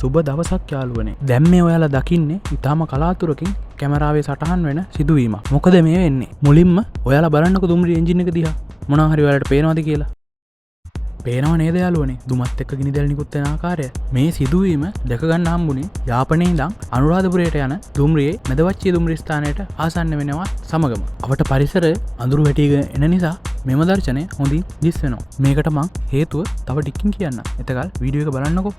සුබ දවසක් යාළුවනේ. දැන් මේ ඔයාලා දකින්නේ ඉතාම කලාතුරකින් කැමරාවේ සටහන් වෙන සිදුවීමක්. මොකද මේ වෙන්නේ? මුලින්ම ඔයාලා බලන්නකෝ දුම්රිය එන්ජින් එක දිහා. මොනවා හරි ඔයාලට පේනවද කියලා? පේනව නේද යාළුවනේ? දුමත් එක්ක ගිනි දැල් නිකුත් වෙන ආකාරය. මේ සිදුවීම දැක ගන්න හම්බුනේ යාපනයේ ඉඳන් අනුරාධපුරයට යන දුම්රියේ මෙදවච්චිය දුම්රිය ස්ථානයට ආසන්න වෙනවා සමගම. අවට පරිසරය අඳුරු වැටිගෙන එන නිසා මෙම දර්ශනය හොඳින් දිස් වෙනවා. මේකට මං හේතුව තව ටිකකින් කියන්න. එතකල් වීඩියෝ එක බලන්නකෝ.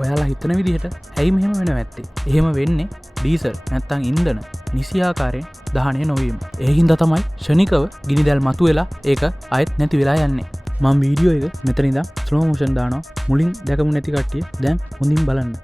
ඔයාලා හිතන විදිහට ඇයි මෙහෙම වෙනව ඇත්තේ? එහෙම වෙන්නේ ඩීසල් නැත්තම් ඉන්ධන නිසියාකාරයෙන් දහනය නොවීම. ඒ හින්දා තමයි ෂණිකව ගිනි දැල් මතුවෙලා ඒක ආයෙත් නැති වෙලා යන්නේ. මම වීඩියෝ එක මෙතන ඉඳන් ස්ලෝ මොෂන් දානවා. මුලින් දැකමු නැති කට්ටිය දැන් හොඳින් බලන්න.